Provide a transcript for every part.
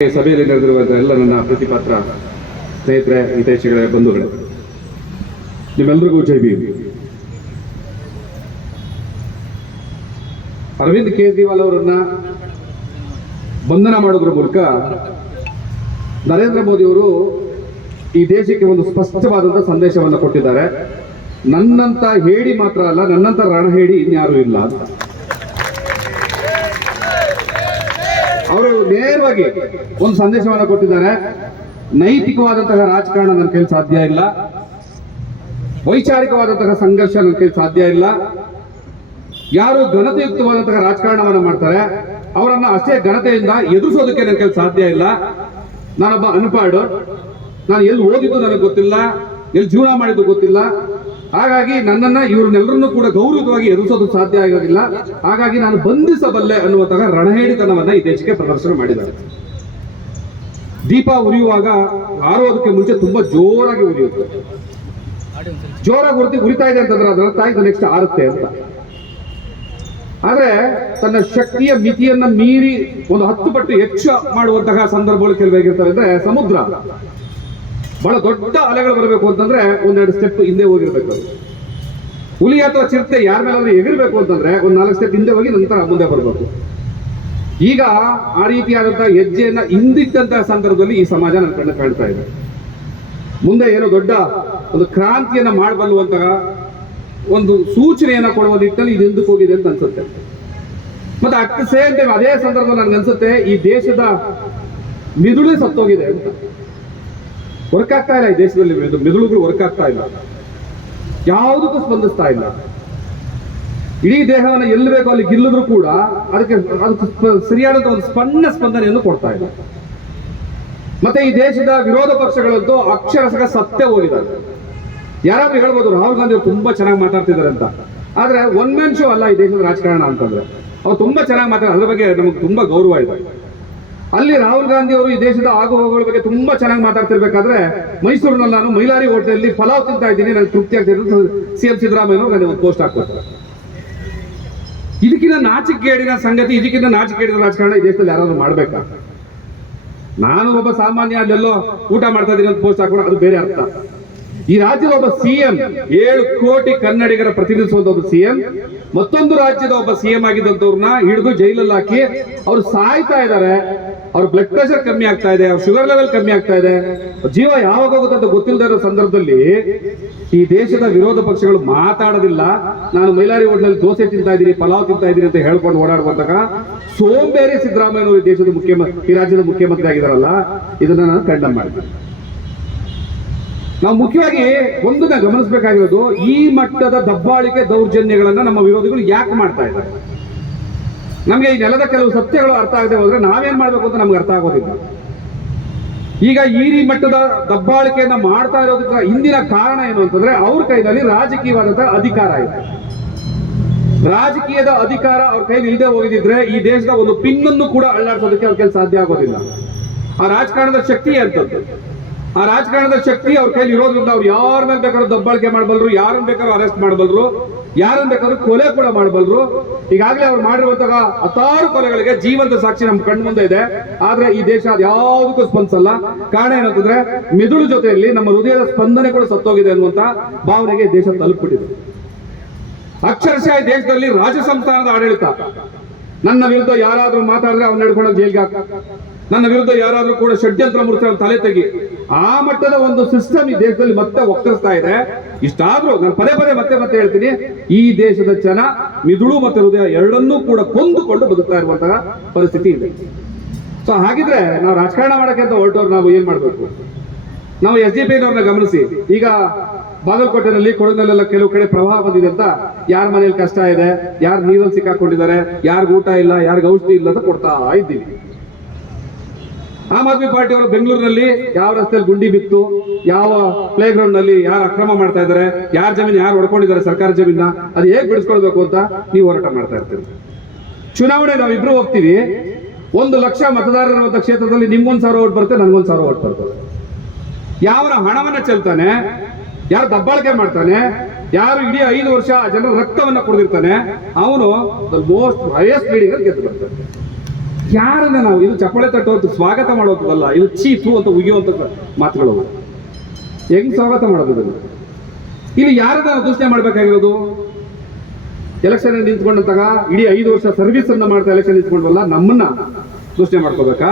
ಸಭೆಯಲ್ಲಿ ನಡೆದಿರುವಂತಹ ಎಲ್ಲ ನನ್ನ ಪ್ರತಿಪಾತ್ರ ಸ್ನೇಹಿತರೆ, ಹಿತೈಷಿಗಳ, ಬಂಧುಗಳೇ ನಿಮ್ಮೆಲ್ಲರಿಗೂ ಜೈ ಬಿ ಅರವಿಂದ್ ಕೇಜ್ರಿವಾಲ್ ಅವರನ್ನ ಬಂಧನ ಮಾಡೋದ್ರ ಮೂಲಕ ನರೇಂದ್ರ ಮೋದಿ ಅವರು ಈ ದೇಶಕ್ಕೆ ಒಂದು ಸ್ಪಷ್ಟವಾದಂತಹ ಸಂದೇಶವನ್ನು ಕೊಟ್ಟಿದ್ದಾರೆ. ನನ್ನಂತ ಹೇಳಿ ಮಾತ್ರ ಅಲ್ಲ, ನನ್ನಂತ ರಣ ಹೇಳಿ ಇನ್ಯಾರೂ ಇಲ್ಲ ಅಂತ. ಅವರು ನೇರವಾಗಿ ಒಂದು ಸಂದೇಶವನ್ನು ಕೊಟ್ಟಿದ್ದಾರೆ. ನೈತಿಕವಾದಂತಹ ರಾಜಕಾರಣ ನನ್ನ ಕೈಲಿ ಸಾಧ್ಯ ಇಲ್ಲ. ವೈಚಾರಿಕವಾದಂತಹ ಸಂಘರ್ಷ ನನ್ನ ಕೈಲಿ ಸಾಧ್ಯ ಇಲ್ಲ. ಯಾರು ಘನತೆಯುಕ್ತವಾದಂತಹ ರಾಜಕಾರಣವನ್ನು ಮಾಡ್ತಾರೆ, ಅವರನ್ನ ಅಷ್ಟೇ ಘನತೆಯಿಂದ ಎದುರಿಸೋದಕ್ಕೆ ನನ್ನ ಕೈಲಿ ಸಾಧ್ಯ ಇಲ್ಲ. ನಾನೊಬ್ಬ ಅನ್ಪಾಡು ನಾನು ಎಲ್ಲಿ ಓದಿದ್ದು ನನಗೆ ಗೊತ್ತಿಲ್ಲ, ಎಲ್ಲಿ ಜೀವನ ಮಾಡಿದ್ದು ಗೊತ್ತಿಲ್ಲ. ಹಾಗಾಗಿ ನನ್ನನ್ನ ಇವ್ರನ್ನೆಲ್ಲರನ್ನೂ ಕೂಡ ಗೌರವವಾಗಿ ಎದುರಿಸೋದು ಸಾಧ್ಯ ಆಗೋದಿಲ್ಲ ಹಾಗಾಗಿ ನಾನು ಬಂಧಿಸಬಲ್ಲೆ ಅನ್ನುವಂತಹ ರಣಹೇಡಿತನವನ್ನ ಈ ದೇಶಕ್ಕೆ ಪ್ರದರ್ಶನ ಮಾಡಿದ್ದಾರೆ. ದೀಪ ಉರಿಯುವಾಗ ಆರೋದಕ್ಕೆ ಮುಂಚೆ ತುಂಬಾ ಜೋರಾಗಿ ಉರಿಯುತ್ತೆ. ಜೋರಾಗಿ ಉರಿತಿ ಉರಿತಾ ಇದೆ ಅಂತಂದ್ರೆ ಅದರ ತಾಯಿ ನೆಕ್ಸ್ಟ್ ಆರುತ್ತೆ ಅಂತ. ಆದ್ರೆ ತನ್ನ ಶಕ್ತಿಯ ಮಿತಿಯನ್ನ ಮೀರಿ ಒಂದು ಹತ್ತು ಪಟ್ಟು ಹೆಚ್ಚು ಮಾಡುವಂತಹ ಸಂದರ್ಭಗಳು ಕೆಲವು ಹೇಗಿರ್ತವೆ ಅಂದ್ರೆ ಸಮುದ್ರ. ಬಹಳ ದೊಡ್ಡ ಅಲೆಗಳು ಬರಬೇಕು ಅಂತಂದ್ರೆ ಒಂದೆರಡು ಸ್ಟೆಪ್ ಹಿಂದೆ ಹೋಗಿರ್ಬೇಕು ಅದು. ಹುಲಿ ಅಥವಾ ಚಿರತೆ ಯಾರ ಮೇಲಾದ್ರೂ ಎಗಿರ್ಬೇಕು ಅಂತಂದ್ರೆ ಒಂದು ನಾಲ್ಕು ಸ್ಟೆಪ್ ಹಿಂದೆ ಹೋಗಿ ನಂತರ ಮುಂದೆ ಬರಬೇಕು. ಈಗ ಆ ರೀತಿಯಾದಂತಹ ಹೆಜ್ಜೆಯನ್ನ ಹಿಂದಿಟ್ಟಂತಹ ಸಂದರ್ಭದಲ್ಲಿ ಈ ಸಮಾಜ ನನ್ನ ಕಣ್ಣು ಕಾಣ್ತಾ ಇದೆ. ಮುಂದೆ ಏನೋ ದೊಡ್ಡ ಒಂದು ಕ್ರಾಂತಿಯನ್ನ ಮಾಡಬಲ್ಲುವಂತಹ ಒಂದು ಸೂಚನೆಯನ್ನ ಕೊಡುವ ನಿಟ್ಟಿನಲ್ಲಿ ಇದು ಹಿಂದಕ್ಕೆ ಹೋಗಿದೆ ಅಂತ ಅನ್ಸುತ್ತೆ. ಮತ್ತೆ ಅಟ್ ಸೇಮ್ ಟೈಮ್ ಅದೇ ಸಂದರ್ಭ ನನ್ಗೆ ಅನ್ಸುತ್ತೆ ಈ ದೇಶದ ಮಿದುಳೆ ಸತ್ತೋಗಿದೆ ಅಂತ. ವರ್ಕ್ ಆಗ್ತಾ ಇಲ್ಲ ಈ ದೇಶದಲ್ಲಿ ಮೆದುಳುಗಳು ವರ್ಕ್ ಆಗ್ತಾ ಇಲ್ಲ. ಯಾವುದಕ್ಕೂ ಸ್ಪಂದಿಸ್ತಾ ಇಲ್ಲ. ಇಡೀ ದೇಹವನ್ನು ಎಲ್ಲಿ ಬೇಕೋ ಅಲ್ಲಿ ಗಿಲ್ಲಿದ್ರು ಕೂಡ ಅದಕ್ಕೆ ಅದಕ್ಕೆ ಸರಿಯಾದ ಒಂದು ಸ್ಪನ್ನ ಸ್ಪಂದನೆಯನ್ನು ಕೊಡ್ತಾ ಇಲ್ಲ. ಮತ್ತೆ ಈ ದೇಶದ ವಿರೋಧ ಪಕ್ಷಗಳಂತೂ ಅಕ್ಷರಶಃ ಸತ್ಯ ಹೋಗಿದ್ದಾರೆ. ಯಾರಾದ್ರೂ ಹೇಳ್ಬೋದು, ರಾಹುಲ್ ಗಾಂಧಿ ಅವರು ತುಂಬಾ ಚೆನ್ನಾಗಿ ಮಾತಾಡ್ತಿದ್ದಾರೆ ಅಂತ. ಆದ್ರೆ ಒನ್ ಮ್ಯಾನ್ ಶೋ ಅಲ್ಲ ಈ ದೇಶದ ರಾಜಕಾರಣ ಅಂತಂದ್ರೆ. ಅವ್ರು ತುಂಬಾ ಚೆನ್ನಾಗಿ ಮಾತಾಡ, ಅದ್ರ ಬಗ್ಗೆ ನಮಗೆ ತುಂಬಾ ಗೌರವ ಇದೆ. ಅಲ್ಲಿ ರಾಹುಲ್ ಗಾಂಧಿ ಅವರು ಈ ದೇಶದ ಆಗು ಹೋಗುಗಳ ಬಗ್ಗೆ ತುಂಬಾ ಚೆನ್ನಾಗಿ ಮಾತಾಡ್ತಿರ್ಬೇಕಾದ್ರೆ ಮೈಸೂರಿನಲ್ಲಿ ನಾನು ಮೈಲಾರಿ ಹೋಟೆಲ್ ಫಲಾವ್ ತಿಂತಾ ಇದ್ದೀನಿ. ನನಗೆ ತೃಪ್ತಿ ಆಗ್ತಿದೆ ಸಿ ಎಂ ಸಿದ್ದರಾಮಯ್ಯ ನನಗೆ ಒಂದು ಪೋಸ್ಟ್ ಹಾಕ್ಕೊಡ್ತಾರೆ. ಇದಕ್ಕಿಂತ ನಾಚಿಕೇಡಿನ ಸಂಗತಿ, ಇದಕ್ಕಿಂತ ನಾಚಿಕೇಡಿನ ರಾಜಕಾರಣ ಈ ದೇಶದಲ್ಲಿ ಯಾರಾದ್ರೂ ಮಾಡ್ಬೇಕಾ? ನಾನು ಒಬ್ಬ ಸಾಮಾನ್ಯ ಅಲ್ಲೆಲ್ಲೋ ಊಟ ಮಾಡ್ತಾ ಇದ್ದೀನಿ ಅಂತ ಪೋಸ್ಟ್ ಹಾಕೊಂಡು ಅದು ಬೇರೆ ಅರ್ಥ. ಈ ರಾಜ್ಯದ ಒಬ್ಬ ಸಿಎಂ ಏಳು ಕೋಟಿ ಕನ್ನಡಿಗರ ಪ್ರತಿನಿಧಿಸುವಂತ ಒಬ್ಬ ಸಿಎಂ ಮತ್ತೊಂದು ರಾಜ್ಯದ ಒಬ್ಬ ಸಿಎಂ ಆಗಿದ್ದಂತವ್ರನ್ನ ಹಿಡಿದು ಜೈಲಲ್ಲಿ ಹಾಕಿ ಅವ್ರು ಸಾಯ್ತಾ ಇದ್ದಾರೆ. ಅವ್ರ ಬ್ಲಡ್ ಪ್ರೆಷರ್ ಕಮ್ಮಿ ಆಗ್ತಾ ಇದೆ, ಅವ್ರ ಶುಗರ್ ಲೆವೆಲ್ ಕಮ್ಮಿ ಆಗ್ತಾ ಇದೆ. ಜೀವ ಯಾವಾಗ ಹೋಗುತ್ತೆ ಅಂತ ಗೊತ್ತಿಲ್ಲದೆ ಇರೋ ಸಂದರ್ಭದಲ್ಲಿ ಈ ದೇಶದ ವಿರೋಧ ಪಕ್ಷಗಳು ಮಾತಾಡೋದಿಲ್ಲ. ನಾನು ಮೈಲಾರಿ ಹೋಟ್ಲಲ್ಲಿ ದೋಸೆ ತಿಂತಾ ಇದ್ದೀನಿ, ಪಲಾವ್ ತಿಂತಾ ಇದ್ದೀನಿ ಅಂತ ಹೇಳ್ಕೊಂಡು ಓಡಾಡುವಂತಹ ಸೋಂಬೇರಿ ಸಿದ್ದರಾಮಯ್ಯ ಈ ದೇಶದ ಮುಖ್ಯಮಂತ್ರಿ ಈ ರಾಜ್ಯದ ಮುಖ್ಯಮಂತ್ರಿ ಆಗಿದಾರಲ್ಲ, ಇದನ್ನ ನಾನು ಖಂಡನ ಮಾಡ್ತೀನಿ. ನಾವು ಮುಖ್ಯವಾಗಿ ಒಂದನ್ನ ಗಮನಿಸಬೇಕಾಗಿರೋದು, ಈ ಮಟ್ಟದ ದಬ್ಬಾಳಿಕೆ ದೌರ್ಜನ್ಯಗಳನ್ನ ನಮ್ಮ ವಿರೋಧಿಗಳು ಯಾಕೆ ಮಾಡ್ತಾ ಇದ್ದಾರೆ? ನಮಗೆ ಈ ನೆಲದ ಕೆಲವು ಸತ್ಯಗಳು ಅರ್ಥ ಆಗದೆ ಹೋದ್ರೆ ನಾವೇನ್ ಮಾಡ್ಬೇಕು ಅಂತ ನಮ್ಗೆ ಅರ್ಥ ಆಗೋದಿಲ್ಲ. ಈಗ ಈ ರೀ ಮಟ್ಟದ ದಬ್ಬಾಳಿಕೆಯನ್ನ ಮಾಡ್ತಾ ಇರೋದಕ್ಕ ಹಿಂದಿನ ಕಾರಣ ಏನು ಅಂತಂದ್ರೆ ಅವ್ರ ಕೈನಲ್ಲಿ ರಾಜಕೀಯವಾದಂತಹ ಅಧಿಕಾರ ಇದೆ. ರಾಜಕೀಯದ ಅಧಿಕಾರ ಅವ್ರ ಕೈಲಿ ಇಲ್ಲದೆ ಹೋಗಿದ್ರೆ ಈ ದೇಶದ ಒಂದು ಪಿನ್ನನ್ನು ಕೂಡ ಅಳ್ಳಾಡ್ಸೋದಕ್ಕೆ ಅವ್ರ ಕೈಲಿ ಸಾಧ್ಯ ಆಗೋದಿಲ್ಲ. ಆ ರಾಜಕಾರಣದ ಶಕ್ತಿ ಅಂತದ್ದು ಆ ರಾಜಕಾರಣದ ಶಕ್ತಿ ಅವ್ರ ಕೈಲಿ ಇರೋದ್ರಿಂದ ಅವ್ರು ಯಾರ ಮೇಲೆ ಬೇಕಾದ್ರೂ ದಬ್ಬಾಳಿಕೆ ಮಾಡಬಲ್ರು ಯಾರನ್ನ ಬೇಕಾದ್ರೂ ಅರೆಸ್ಟ್ ಮಾಡಬಲ್ರು ಯಾರನ್ನ ಬೇಕಾದ್ರೂ ಕೊಲೆ ಕೂಡ ಮಾಡಬಲ್ರು. ಈಗಾಗಲೇ ಅವ್ರು ಮಾಡಿರುವಂತಹ ಹತ್ತಾರು ಕೊಲೆಗಳಿಗೆ ಜೀವಂತ ಸಾಕ್ಷಿ ನಮ್ ಕಣ್ ಮುಂದೆ ಇದೆ. ಆದ್ರೆ ಈ ದೇಶ ಅದು ಯಾವುದಕ್ಕೂ ಸ್ಪಂದಿಸಲ್ಲ. ಕಾರಣ ಏನಂತಂದ್ರೆ ಮಿದುಳು ಜೊತೆಯಲ್ಲಿ ನಮ್ಮ ಹೃದಯದ ಸ್ಪಂದನೆ ಕೂಡ ಸತ್ತೋಗಿದೆ ಅನ್ನುವಂತ ಭಾವನೆಗೆ ದೇಶ ತಲುಪಿಬಿಟ್ಟಿದೆ. ಅಕ್ಷರಶಃ ಈ ದೇಶದಲ್ಲಿ ರಾಜ ಸಂಸ್ಥಾನದ ಆಡಳಿತ. ನನ್ನ ವಿರುದ್ಧ ಯಾರಾದ್ರೂ ಮಾತಾಡಿದ್ರೆ ಅವ್ನ ನಡ್ಕೊಂಡು ಜೈಲ್ಗೆ ಹಾಕ ನನ್ನ ವಿರುದ್ಧ ಯಾರಾದ್ರೂ ಕೂಡ ಷಡ್ಯಂತ್ರ ಮೂರ್ತಿ ತಲೆ ತೆಗಿ. ಆ ಮಟ್ಟದ ಒಂದು ಸಿಸ್ಟಮ್ ಈ ದೇಶದಲ್ಲಿ ಮತ್ತೆ ಒಕ್ಕರಿಸ್ತಾ ಇದೆ. ಇಷ್ಟಾದ್ರೂ ನಾನು ಪದೇ ಪದೇ ಮತ್ತೆ ಮತ್ತೆ ಹೇಳ್ತೀನಿ, ಈ ದೇಶದ ಜನ ಮಿದುಳು ಮತ್ತು ಹೃದಯ ಎರಡನ್ನೂ ಕೂಡ ಕೊಂದುಕೊಂಡು ಬದುಕ್ತಾ ಇರುವಂತಹ ಪರಿಸ್ಥಿತಿ ಇದೆ. ಸೊ ಹಾಗಿದ್ರೆ ನಾವು ರಾಜಕಾರಣ ಮಾಡಕ್ಕೆ ಅಂತ ಹೊರಟವ್ರು ನಾವು ಏನ್ ಮಾಡ್ಬೇಕು? ನಾವು ಎಸ್ ಜಿ ಪಿ ಅವ್ರನ್ನ ಗಮನಿಸಿ. ಈಗ ಬಾಗಲಕೋಟೆನಲ್ಲಿ ಕೊಡಗಿನಲ್ಲೆಲ್ಲ ಕೆಲವು ಕಡೆ ಪ್ರವಾಹ ಬಂದಿದೆ ಅಂತ ಯಾರ ಮನೇಲಿ ಕಷ್ಟ ಇದೆ, ಯಾರು ನೀರಲ್ಲಿ ಸಿಕ್ಕಾಕೊಂಡಿದ್ದಾರೆ, ಯಾರಿಗೂ ಊಟ ಇಲ್ಲ, ಯಾರಿಗೂ ಔಷಧಿ ಇಲ್ಲ ಅಂತ ಕೊಡ್ತಾ ಇದ್ದೀವಿ. ಆಮ್ ಆದ್ಮಿ ಪಾರ್ಟಿ ಅವರು ಬೆಂಗಳೂರಿನಲ್ಲಿ ಯಾವ ರಸ್ತೆಯಲ್ಲಿ ಗುಂಡಿ ಬಿತ್ತು, ಯಾವ ಪ್ಲೇ ಗ್ರೌಂಡ್ನಲ್ಲಿ ಯಾರು ಅಕ್ರಮ ಮಾಡ್ತಾ ಇದ್ದಾರೆ, ಯಾರ ಜಮೀನು, ಯಾರು ಹೊಡ್ಕೊಂಡಿದ್ದಾರೆ ಸರ್ಕಾರ ಜಮೀನ ಅದು ಹೇಗೆ ಬಿಡಿಸ್ಕೊಳ್ಬೇಕು ಅಂತ ನೀವು ಹೋರಾಟ ಮಾಡ್ತಾ ಇರ್ತೀರಿ. ಚುನಾವಣೆ ನಾವಿಬ್ರು ಹೋಗ್ತೀವಿ, ಒಂದು ಲಕ್ಷ ಮತದಾರರಿರುವಂತ ಕ್ಷೇತ್ರದಲ್ಲಿ ನಿಮ್ಗೊಂದ್ ಸಾವಿರ ಓಟ್ ಬರುತ್ತೆ, ನನ್ಗೊಂದ್ ಸಾವಿರ ಓಟ್ ಬರ್ತದೆ ಯಾವನ ಹಣವನ್ನ ಚೆಲ್ತಾನೆ, ಯಾರು ದಬ್ಬಾಳಿಕೆ ಮಾಡ್ತಾನೆ, ಯಾರು ಇಡೀ ಐದು ವರ್ಷ ಜನರ ರಕ್ತವನ್ನ ಕುಡಿದಿರ್ತಾನೆ, ಅವನು ಮೋಸ್ಟ್ ಹೈಯೆಸ್ಟ್ ಲೀಡಿಂಗ್ ಗೆದ್ದು ಬರ್ತಾನೆ. ಯಾರನ್ನ ನಾವು ಇದು ಚಪ್ಪಳೆ ತಟ್ಟುವಂತ ಸ್ವಾಗತ ಮಾಡುವಂಥದ್ದಲ್ಲ ಇದು ಚೀಪು ಅಂತ ಉಗಿಯುವಂತ ಮಾತುಗಳು. ಹೆಂಗ್ ಸ್ವಾಗತ ಮಾಡೋದು ಇದನ್ನು? ಇಲ್ಲಿ ಯಾರನ್ನ ನಾವು ದೂಷಣೆ ಮಾಡಬೇಕಾಗಿರೋದು? ಎಲೆಕ್ಷನ್ ನಿಂತ್ಕೊಂಡಂತಾಗ ಇಡೀ ಐದು ವರ್ಷ ಸರ್ವಿಸ್ ಅನ್ನ ಮಾಡ್ತಾ ಎಲೆಕ್ಷನ್ ನಿಂತ್ಕೊಂಡ್ವಲ್ಲ, ನಮ್ಮನ್ನ ದೂಷಣೆ ಮಾಡ್ಕೋಬೇಕಾ?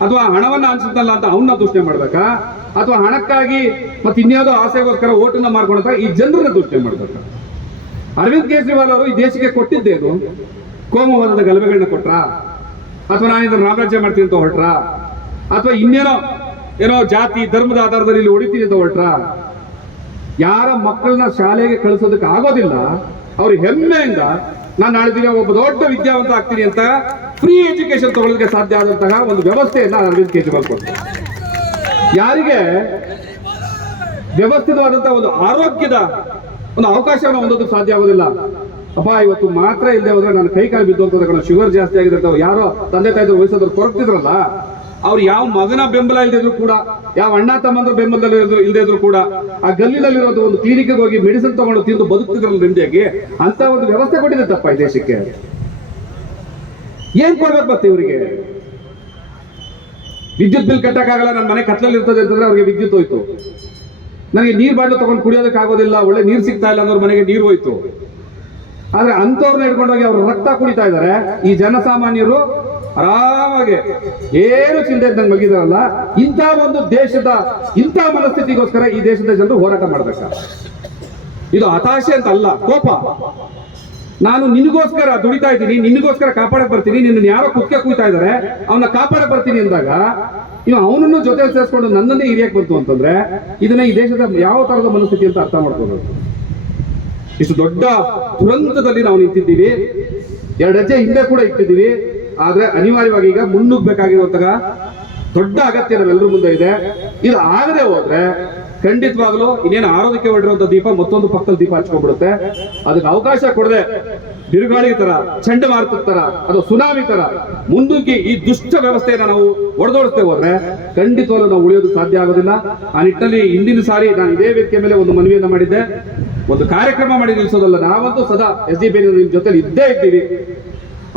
ಅಥವಾ ಹಣವನ್ನ ಹಂಚುತ್ತಲ್ಲ ಅಂತ ಅವನ್ನ ದೂಷಣೆ ಮಾಡ್ಬೇಕಾ? ಅಥವಾ ಹಣಕ್ಕಾಗಿ ಮತ್ತೆ ಇನ್ಯಾವುದೋ ಆಸೆಗೋಸ್ಕರ ಓಟನ್ನ ಮಾರ್ಕೊಂಡಂತ ಈ ಜನರನ್ನ ದೂಷಣೆ ಮಾಡ್ಬೇಕಾ? ಅರವಿಂದ್ ಕೇಜ್ರಿವಾಲ್ ಅವರು ಈ ದೇಶಕ್ಕೆ ಕೊಟ್ಟಿದ್ದೇನು ಕೋಮವಾದದ ಗಲಭೆಗಳನ್ನ ಕೊಟ್ರ? ಅಥವಾ ನಾನು ಇದನ್ನ ರಾಮರಾಜ್ಯ ಮಾಡ್ತೀನಿ ಅಂತ ಹೊರಟ್ರ? ಅಥವಾ ಇನ್ನೇನೋ, ಏನೋ ಜಾತಿ, ಧರ್ಮದ ಆಧಾರದಲ್ಲಿ ಇಲ್ಲಿ ಹೊಡಿತೀನಿ ಅಂತ ಹೊರಟ್ರ? ಯಾರ ಮಕ್ಕಳನ್ನ ಶಾಲೆಗೆ ಕಳಿಸೋದಕ್ಕೆ ಆಗೋದಿಲ್ಲ. ಅವ್ರ ಹೆಮ್ಮೆಯಿಂದ, ನಾನು ನಾಳೆ ಒಬ್ಬ ದೊಡ್ಡ ವಿದ್ಯಾವಂತ ಆಗ್ತೀನಿ ಅಂತ ಫ್ರೀ ಎಜುಕೇಶನ್ ತಗೊಳ್ಳೋದಕ್ಕೆ ಸಾಧ್ಯ ಆದಂತಹ ಒಂದು ವ್ಯವಸ್ಥೆಯನ್ನ ಅರವಿಂದ್ ಕೇಜ್ರಿವಾಲ್ ಯಾರಿಗೆ ವ್ಯವಸ್ಥಿತವಾದಂತಹ ಒಂದು ಆರೋಗ್ಯದ ಒಂದು ಅವಕಾಶವನ್ನು ಹೊಂದೋದಕ್ಕೆ ಸಾಧ್ಯ ಆಗೋದಿಲ್ಲ. ಅಪ್ಪ, ಇವತ್ತು ಮಾತ್ರ ಇಲ್ಲದೆ ಹೋದ್ರೆ ನನ್ನ ಕೈ ಕಾಲು ಬಿದ್ದು ಹೋಗ್ತದೆ ಕಣ. ಶುಗರ್ ಜಾಸ್ತಿ ಆಗಿದೆ ಅಂತ ಯಾರೋ ತಂದೆ ತಾಯಿದ್ರು ವಯಸ್ಸಾದ್ರು ಕೊರಗ್ತಿದ್ರಲ್ಲ, ಅವ್ರು ಯಾವ ಮಗನ ಬೆಂಬಲ ಇಲ್ದಿದ್ರು ಕೂಡ, ಯಾವ ಅಣ್ಣ ತಮ್ಮಂದ್ರ ಬೆಂಬಲದಲ್ಲಿ ಇಲ್ದೇ ಇದ್ರು ಕೂಡ, ಆ ಗಲ್ಲಿನಲ್ಲಿರೋದು ಒಂದು ಕ್ಲಿನಿಕ್ಗೆ ಹೋಗಿ ಮೆಡಿಸಿನ್ ತಗೊಂಡು ತಿಂದು ಬದುಕ್ತಿದ್ರಲ್ಲ ನಿಮ್ದಿಯಾಗಿ ಅಂತ ಒಂದು ವ್ಯವಸ್ಥೆ ಕೊಟ್ಟಿದೆ ತಪ್ಪ ಈ ದೇಶಕ್ಕೆ. ಏನ್ ಕೊಡ್ಬೇಕು ಮತ್ತೆ ಇವರಿಗೆ? ವಿದ್ಯುತ್ ಬಿಲ್ ಕಟ್ಟಕ್ಕಾಗಲ್ಲ ನನ್ನ ಮನೆ ಕತ್ಲಲ್ಲಿ ಇರ್ತದೆ ಅಂತಂದ್ರೆ ಅವ್ರಿಗೆ ವಿದ್ಯುತ್ ಹೋಯ್ತು. ನನಗೆ ನೀರ್ ಬಾಟ್ಲು ತಗೊಂಡು ಕುಡಿಯೋದಕ್ಕಾಗೋದಿಲ್ಲ, ಒಳ್ಳೆ ನೀರ್ ಸಿಗ್ತಾ ಇಲ್ಲ ಅನ್ನೋರ್ ಮನೆಗೆ ನೀರು ಹೋಯ್ತು. ಆದ್ರೆ ಅಂತವ್ರನ್ನ ಹಿಡ್ಕೊಂಡೋಗಿ ಅವ್ರು ರಕ್ತ ಕುಡಿತಾ ಇದ್ದಾರೆ. ಈ ಜನಸಾಮಾನ್ಯರು ಆರಾಮಾಗಿ ಏನು ಚಿಂತೆ ಇದ್ದಂಗೆ ಮಗಿದಾರಲ್ಲ ಇಂಥ ಒಂದು ದೇಶದ, ಇಂಥ ಮನಸ್ಥಿತಿಗೋಸ್ಕರ ಈ ದೇಶದ ಜನರು ಹೋರಾಟ ಮಾಡ್ಬೇಕ? ಇದು ಹತಾಶೆ ಅಂತ ಅಲ್ಲ ಕೋಪ. ನಾನು ನಿನಗೋಸ್ಕರ ದುಡಿತಾ ಇದ್ದೀನಿ, ನಿನಗೋಸ್ಕರ ಕಾಪಾಡಕ್ ಬರ್ತೀನಿ ನಿನ್ನ ಯಾರೋ ಕುತ್ಕೆ ಕೂಯ್ತಾ ಇದ್ದಾರೆ ಅವನ್ನ ಕಾಪಾಡಕ್ ಬರ್ತೀನಿ ಅಂದಾಗ ನೀವು ಅವನನ್ನು ಜೊತೆ ಸೇರಿಸ್ಕೊಂಡು ನನ್ನನ್ನೇ ಹಿರಿಯಕ್ ಬಂತು ಅಂತಂದ್ರೆ, ಇದನ್ನ ಈ ದೇಶದ ಯಾವ ತರದ ಮನಸ್ಥಿತಿ ಅಂತ ಅರ್ಥ ಮಾಡ್ಕೋಬೇಕು ಇಷ್ಟು ದೊಡ್ಡ ದುರಂತದಲ್ಲಿ ನಾವು ನಿಂತಿದ್ದೀವಿ. ಎರಡು ಹೆಜ್ಜೆ ಹಿಂದೆ ಕೂಡ ಇಟ್ಟಿದ್ದೀವಿ. ಆದ್ರೆ ಅನಿವಾರ್ಯವಾಗಿ ಈಗ ಮುನ್ನುಗ್ಬೇಕಾಗಿರುವಂತಹ ದೊಡ್ಡ ಅಗತ್ಯ ನಾವೆಲ್ಲರ ಮುಂದೆ ಇದೆ. ಇದು ಆಗದೆ ಹೋದ್ರೆ ಖಂಡಿತವಾಗ್ಲೂ ಇನ್ನೇನು ಆರೋಗ್ಯಕ್ಕೆ ಹೊರಟಿರುವಂತ ದೀಪ ಮತ್ತೊಂದು ಪಕ್ಕದ ದೀಪ ಹಚ್ಕೊಂಡ್ಬಿಡುತ್ತೆ. ಅದಕ್ಕೆ ಅವಕಾಶ ಕೊಡದೆ ಬಿರುಗಾಳಿ ತರ, ಚಂಡಮಾರುತದ ತರ, ಅದು ಸುನಾಮಿ ತರ ಮುಂದಕ್ಕೆ ಈ ದುಷ್ಟ ವ್ಯವಸ್ಥೆಯನ್ನ ನಾವು ಹೊಡೆದೋಡಿಸ್ತೇವೆ ಹೋದ್ರೆ ಖಂಡಿತವಾಗ್ಲೂ ನಾವು ಉಳಿಯೋದು ಸಾಧ್ಯ ಆಗೋದಿಲ್ಲ. ಆ ನಿಟ್ಟಿನಲ್ಲಿ ಹಿಂದಿನ ಸಾರಿ ನಾನು ಇದೇ ವೇದಿಕೆ ಮೇಲೆ ಒಂದು ಮನವಿಯನ್ನ ಮಾಡಿದ್ದೆ. ಒಂದು ಕಾರ್ಯಕ್ರಮ ಮಾಡಿ ನಿಲ್ಲಿಸೋದಲ್ಲ ನಾವಂತೂ ಸದಾ ಎಸ್ ಡಿ ಪಿ ಜೊತೆ ಇದ್ದೇ ಇದ್ದೀವಿ.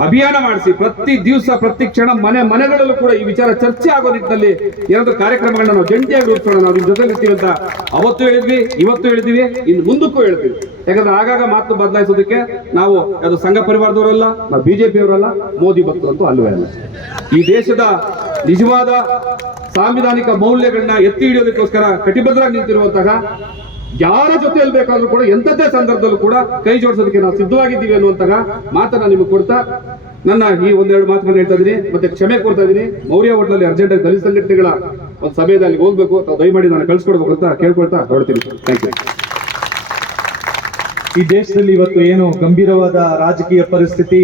ಅಭಿಯಾನ ಮಾಡಿಸಿ, ಪ್ರತಿ ದಿವಸ, ಪ್ರತಿ ಕ್ಷಣ ಮನೆ, ಮನೆಗಳಲ್ಲೂ ಕೂಡ ಈ ವಿಚಾರ ಚರ್ಚೆ ಆಗೋ ನಿಟ್ಟಿನಲ್ಲಿ ಏನಾದ್ರು ಕಾರ್ಯಕ್ರಮಗಳನ್ನ ನಾವು ಜಂಟಿಯಾಗಿ ರೂಪಿಸೋಣ, ನಾವು ನಿಮ್ ಜೊತೆ ಇರ್ತೀವಿ ಅಂತ ಅವತ್ತು ಹೇಳಿದ್ವಿ, ಇವತ್ತು ಹೇಳಿದ್ವಿ ಇನ್ನು ಮುಂದಕ್ಕೂ ಹೇಳ್ತೀವಿ. ಯಾಕಂದ್ರೆ ಆಗಾಗ ಮಾತು ಬದಲಾಯಿಸೋದಕ್ಕೆ ನಾವು ಅದು ಸಂಘ ಪರಿವಾರದವರಲ್ಲ, ನಾವು ಬಿಜೆಪಿ ಅವರಲ್ಲ ಮೋದಿ ಭಕ್ತರಂತೂ ಅಲ್ಲವೇ ಅಲ್ಲ. ಈ ದೇಶದ ನಿಜವಾದ ಸಾಂವಿಧಾನಿಕ ಮೌಲ್ಯಗಳನ್ನ ಎತ್ತಿ ಹಿಡಿಯೋದಕ್ಕೋಸ್ಕರ ಕಟಿಬದ್ಧರಾಗಿ ನಿಂತಿರುವಂತಹ ಯಾರ ಜೊತೆಯಲ್ಲಿ ಬೇಕಾದ್ರೂ ಕೂಡ ಎಂಥದ್ದೇ ಸಂದರ್ಭದಲ್ಲೂ ಕೂಡ ಕೈ ಜೋಡಿಸೋದಕ್ಕೆ ನಾವು ಸಿದ್ಧವಾಗಿದ್ದೀವಿ ಅನ್ನುವಂತಹ ಮಾತನ್ನ ನಿಮಗೆ ಕೊಡ್ತಾ ನನ್ನ ಈ ಒಂದೆರಡು ಮಾತುಗಳನ್ನ ಹೇಳ್ತಾ ಇದೀನಿ ಮತ್ತೆ ಕ್ಷಮೆ ಕೊಡ್ತಾ ಇದೀನಿ ಮೌರ್ಯ ಹೋಟ್ಲಲ್ಲಿ ಅರ್ಜೆಂಟ್ ಆಗಿ ದಲಿತ ಸಂಘಟನೆಗಳ ಒಂದು ಸಭೆಯಲ್ಲಿ ಹೋಗ್ಬೇಕು. ತಾವು ದಯಮಾಡಿ ನಾನು ಕಳ್ಸಿಕೊಡ್ಬೇಕು ಅಂತ ಕೇಳ್ಕೊಳ್ತಾ ಹೊರಡ್ತೀನಿ. ಥ್ಯಾಂಕ್ ಯು ಈ ದೇಶದಲ್ಲಿ ಇವತ್ತು ಏನು ಗಂಭೀರವಾದ ರಾಜಕೀಯ ಪರಿಸ್ಥಿತಿ